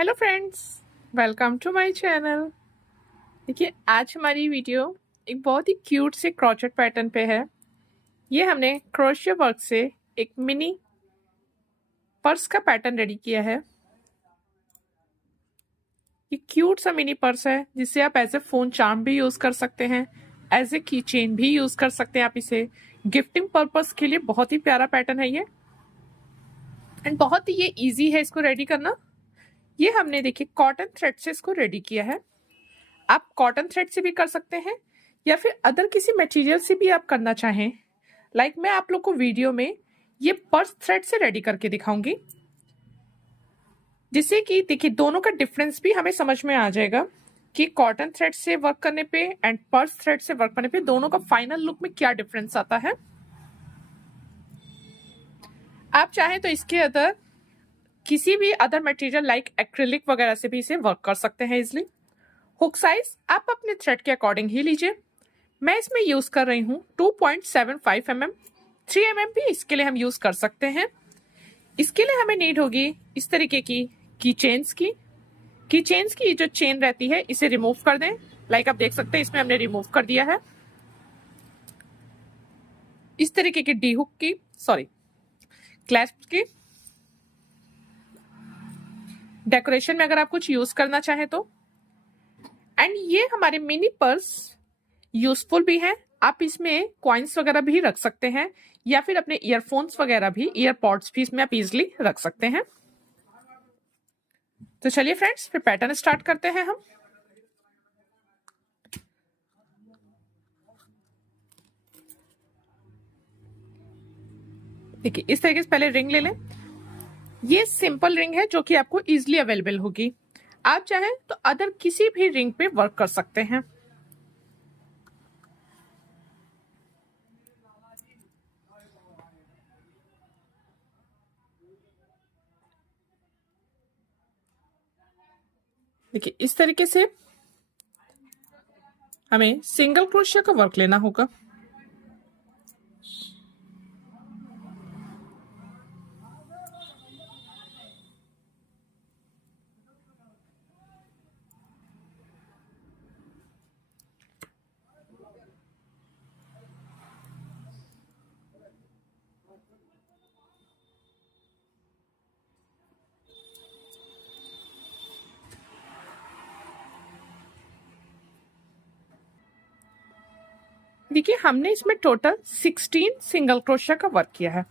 Hello friends, welcome to my channel. देखिए, आज हमारी वीडियो एक बहुत ही क्यूट से क्रॉचेट पैटर्न पे है। ये हमने क्रोशिया वर्क से एक मिनी पर्स का पैटर्न रेडी किया है। ये क्यूट सा मिनी पर्स है जिसे आप एज ए फोन चार्म भी यूज कर सकते हैं, एज ए की चेन भी यूज कर सकते हैं। आप इसे गिफ्टिंग पर्पस के लिए बहुत ही प्यारा पैटर्न है ये, एंड बहुत ही ये इजी है इसको रेडी करना। ये हमने देखिए कॉटन थ्रेड से इसको रेडी किया है। आप कॉटन थ्रेड से भी कर सकते हैं या फिर अदर किसी मटेरियल से भी आप करना चाहें। लाइक मैं आप लोग को वीडियो में ये पर्स थ्रेड से रेडी करके दिखाऊंगी, जिससे कि देखिए दोनों का डिफरेंस भी हमें समझ में आ जाएगा कि कॉटन थ्रेड से वर्क करने पे एंड पर्स थ्रेड से वर्क करने पे दोनों का फाइनल लुक में क्या डिफरेंस आता है। आप चाहें तो इसके अदर किसी भी अदर मटेरियल लाइक एक्रिलिक वगैरह से भी इसे वर्क कर सकते हैं इजिली। हुक साइज आप अपने थ्रेड के अकॉर्डिंग ही लीजिए। मैं इसमें यूज कर रही हूँ 2.75 mm। 3 mm भी इसके लिए हम यूज कर सकते हैं। इसके लिए हमें नीड होगी इस तरीके की चेन्स की जो चेन रहती है इसे रिमूव कर दें। लाइक आप देख सकते हैं इसमें हमने रिमूव कर दिया है। इस तरीके की डी हुक की क्लैस्प की डेकोरेशन में अगर आप कुछ यूज करना चाहें तो। एंड ये हमारे मिनी पर्स यूजफुल भी है। आप इसमें कॉइन्स वगैरह भी रख सकते हैं या फिर अपने ईयरफोन्स वगैरह भी, ईयरपॉड्स भी इसमें आप इजिली रख सकते हैं। तो चलिए फ्रेंड्स, फिर पैटर्न स्टार्ट करते हैं हम। देखिए इस तरीके से पहले रिंग ले लें। ये सिंपल रिंग है जो कि आपको इजिली अवेलेबल होगी। आप चाहें तो अदर किसी भी रिंग पे वर्क कर सकते हैं। देखिए इस तरीके से हमें सिंगल क्रोशिया का वर्क लेना होगा। देखिए हमने इसमें टोटल 16 सिंगल क्रोशिया का वर्क किया है।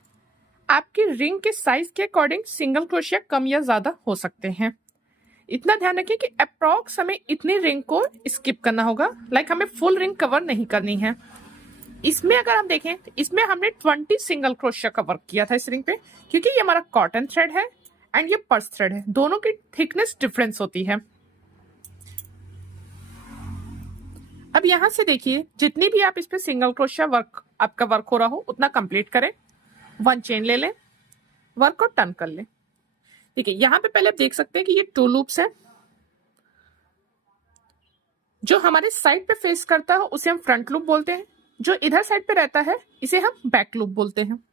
आपकी रिंग के साइज के अकॉर्डिंग सिंगल क्रोशिया कम या ज्यादा हो सकते हैं। इतना ध्यान रखिए कि अप्रॉक्स हमें इतनी रिंग को स्किप करना होगा। लाइक हमें फुल रिंग कवर नहीं करनी है। इसमें अगर हम देखें तो इसमें हमने 20 सिंगल क्रोशिया का वर्क किया था इस रिंग पे, क्योंकि ये हमारा कॉटन थ्रेड है एंड ये पर्स थ्रेड है। दोनों की थिकनेस डिफरेंस होती है। अब यहां से देखिए जितनी भी आप इस पे सिंगल क्रोशिया वर्क आपका वर्क हो रहा हो उतना कंप्लीट करें। 1 चेन ले लें, वर्क को टर्न कर लें। देखिए यहां पे पहले आप देख सकते हैं कि ये 2 लूप्स हैं। जो हमारे साइड पे फेस करता है उसे हम फ्रंट लूप बोलते हैं। जो इधर साइड पे रहता है इसे हम बैक लूप बोलते हैं।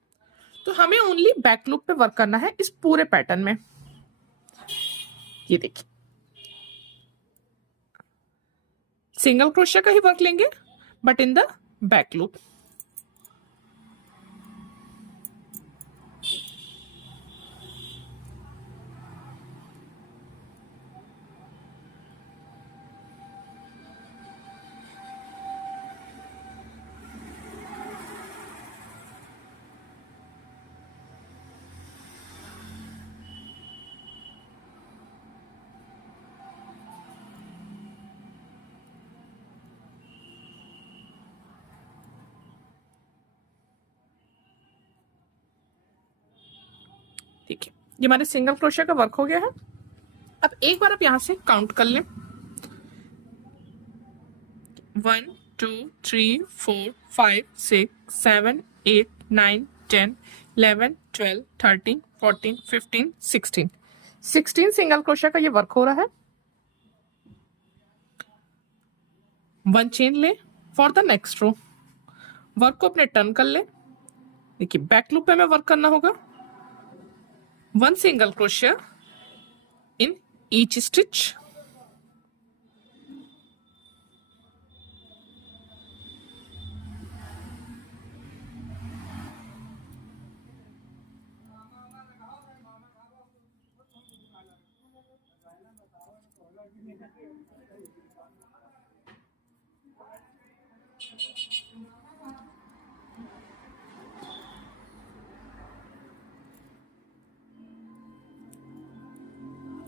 तो हमें ओनली बैक लूप पे वर्क करना है इस पूरे पैटर्न में। ये देखिए सिंगल क्रोशिया का ही वर्क लेंगे but in the back loop. देखिए ये हमारे सिंगल क्रोशिया का वर्क हो गया है। अब एक बार आप यहां से काउंट कर लें। 1 2 3 4 5 6 7 8 9 10 11 12 13 14 15 16 16 सिंगल क्रोशिया का ये वर्क हो रहा है। 1 चेन ले for the next row. Work को अपने टर्न कर ले। देखिए बैक लूप पे हमें वर्क करना होगा। 1 सिंगल क्रोशिया इन each stitch.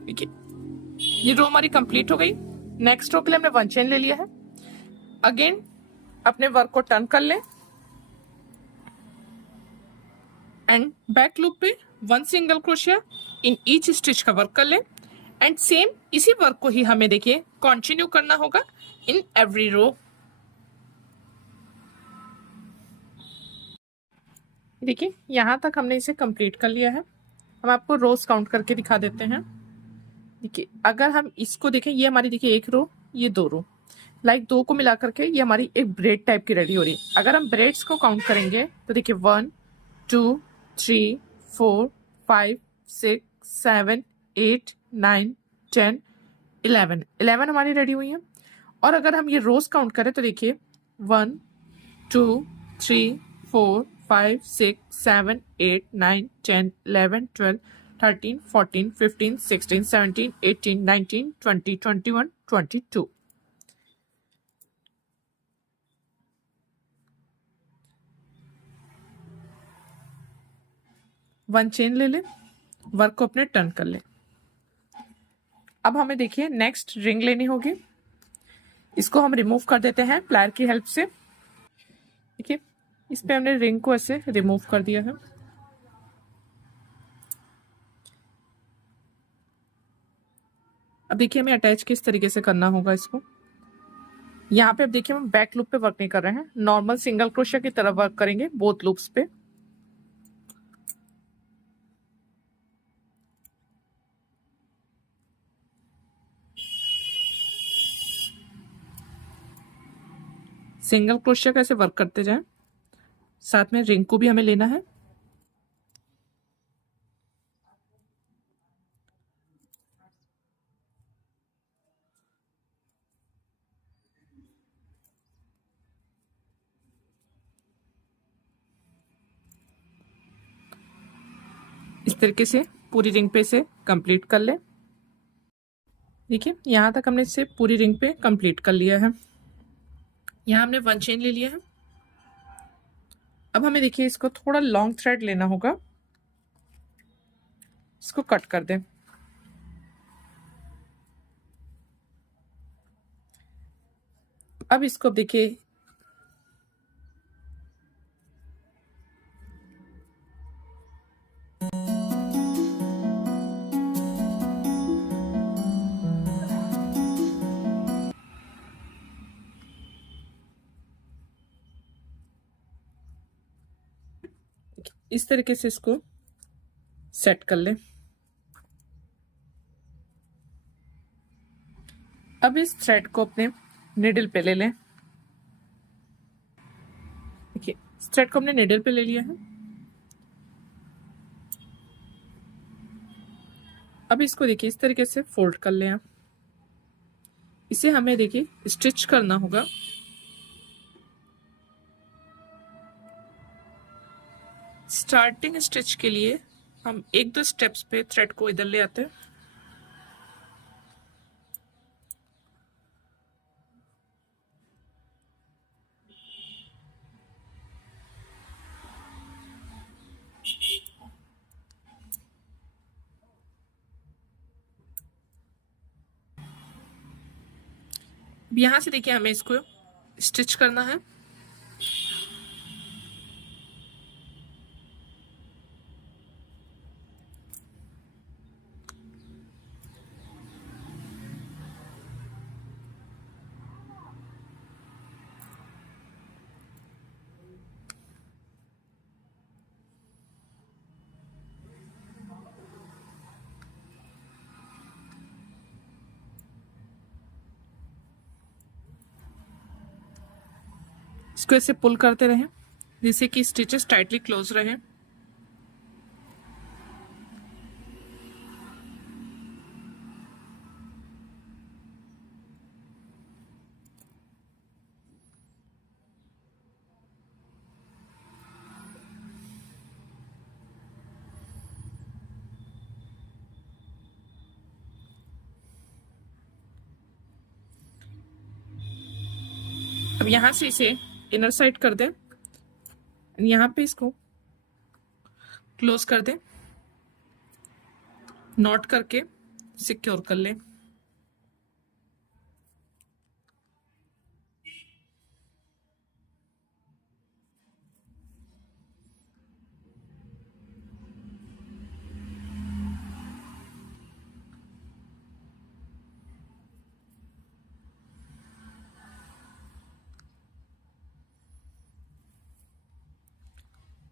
देखिए ये रो हमारी कंप्लीट हो गई। नेक्स्ट रो के लिए हमने 1 चेन ले लिया है। अगेन अपने वर्क को टर्न कर लें एंड बैक लूप पे 1 single crochet in each stitch का वर्क कर लें एंड सेम इसी वर्क को ही हमें देखिए कंटिन्यू करना होगा इन एवरी रो। देखिए यहां तक हमने इसे कंप्लीट कर लिया है। हम आपको रोज काउंट करके दिखा देते हैं। देखिए अगर हम इसको देखें, ये हमारी देखिए 1 रो, ये 2 रो, लाइक 2 को मिला करके ये हमारी एक ब्रेड टाइप की रेडी हो रही है। अगर हम ब्रेड्स को काउंट करेंगे तो देखिए 1 2 3 4 5 6 7 8 9 10 11 हमारी रेडी हुई है। और अगर हम ये रोज काउंट करें तो देखिए 1 2 3 4 5 6 7 8 9 10 11 12 13 14 15 16 17 18 19 20 21 22। वन चेन ले लें, वर्क को अपने टर्न कर लें। अब हमें देखिए नेक्स्ट रिंग लेनी होगी। इसको हम रिमूव कर देते हैं प्लायर की हेल्प से। देखिए इस पे हमने रिंग को ऐसे रिमूव कर दिया है। अब देखिए हमें अटैच किस तरीके से करना होगा इसको। यहाँ पे अब देखिए हम बैक लूप पे वर्क नहीं कर रहे हैं, नॉर्मल सिंगल क्रोशिया की तरह वर्क करेंगे बोथ लूप्स पे। सिंगल क्रोशिया कैसे वर्क करते जाएं, साथ में रिंग को भी हमें लेना है। इस तरीके से पूरी रिंग पे से कंप्लीट कर ले। देखिए यहां तक हमने इसे पूरी रिंग पे कंप्लीट कर लिया है। यहाँ हमने 1 चेन ले लिया है। अब हमें देखिए इसको थोड़ा लॉन्ग थ्रेड लेना होगा, इसको कट कर दें। अब इसको देखिए इस तरीके से इसको सेट कर लें। अब इस थ्रेड को अपने निडल पे ले लें। देखिए इस थ्रेड को हमने निडल पे ले लिया है। अब इसको देखिए इस तरीके से फोल्ड कर लें आप। इसे हमें देखिए स्टिच करना होगा। स्टार्टिंग स्टिच के लिए हम 1-2 स्टेप्स पे थ्रेड को इधर ले आते हैं। यहां से देखिए हमें इसको स्टिच करना है। इसको ऐसे पुल करते रहें जिससे कि स्टिचेस टाइटली क्लोज रहे। अब यहाँ से इसे इनर साइड कर दें, यहाँ पे इसको क्लोज कर दें, नॉट करके सिक्योर कर लें।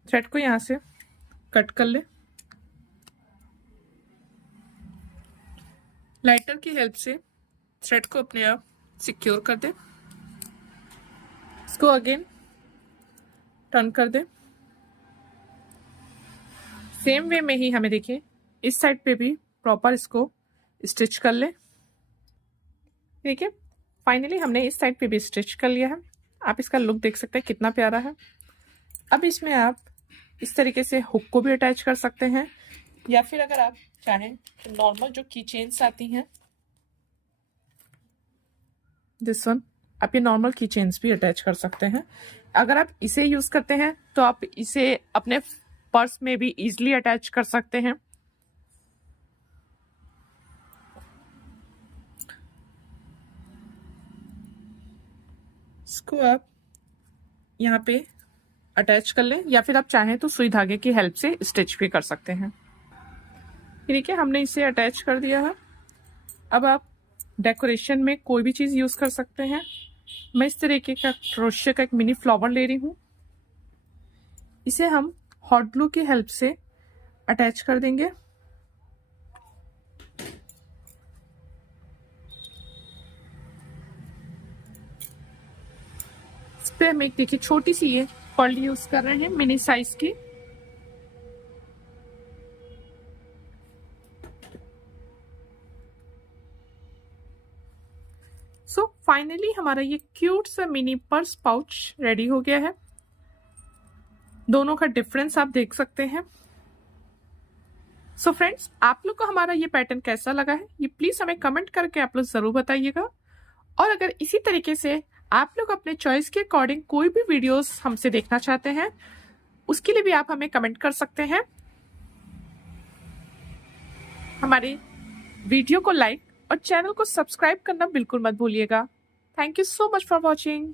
थ्रेड को यहाँ से कट कर ले। लाइटर की हेल्प से थ्रेड को अपने आप सिक्योर कर दे। इसको अगेन टर्न कर दे। सेम वे में ही हमें देखिए इस साइड पे भी प्रॉपर इसको स्टिच कर ले। ठीक है, फाइनली हमने इस साइड पे भी स्टिच कर लिया है। आप इसका लुक देख सकते हैं कितना प्यारा है। अब इसमें आप इस तरीके से हुक को भी अटैच कर सकते हैं, या फिर अगर आप चाहें तो नॉर्मल जो की चेन्स आती हैं, दिस वन, आप ये नॉर्मल की चेन्स भी अटैच कर सकते हैं। अगर आप इसे यूज करते हैं तो आप इसे अपने पर्स में भी इजीली अटैच कर सकते हैं। इसको आप यहाँ पे अटैच कर लें, या फिर आप चाहें तो सुई धागे की हेल्प से स्टिच भी कर सकते हैं। ठीक है, हमने इसे अटैच कर दिया है। अब आप डेकोरेशन में कोई भी चीज़ यूज़ कर सकते हैं। मैं इस तरीके का क्रोशे का एक मिनी फ्लावर ले रही हूँ। इसे हम हॉट ग्लू की हेल्प से अटैच कर देंगे। इस पे हम एक देखिए छोटी सी ये पर्ल यूज कर रहे हैं मिनी साइज की। सो फाइनली हमारा ये क्यूट सा मिनी पर्स पाउच रेडी हो गया है। दोनों का डिफरेंस आप देख सकते हैं। सो फ्रेंड्स, आप लोग को हमारा ये पैटर्न कैसा लगा है ये प्लीज हमें कमेंट करके आप लोग जरूर बताइएगा। और अगर इसी तरीके से आप लोग अपने चॉइस के अकॉर्डिंग कोई भी वीडियोस हमसे देखना चाहते हैं, उसके लिए भी आप हमें कमेंट कर सकते हैं। हमारे वीडियो को लाइक और चैनल को सब्सक्राइब करना बिल्कुल मत भूलिएगा। Thank you so much for watching.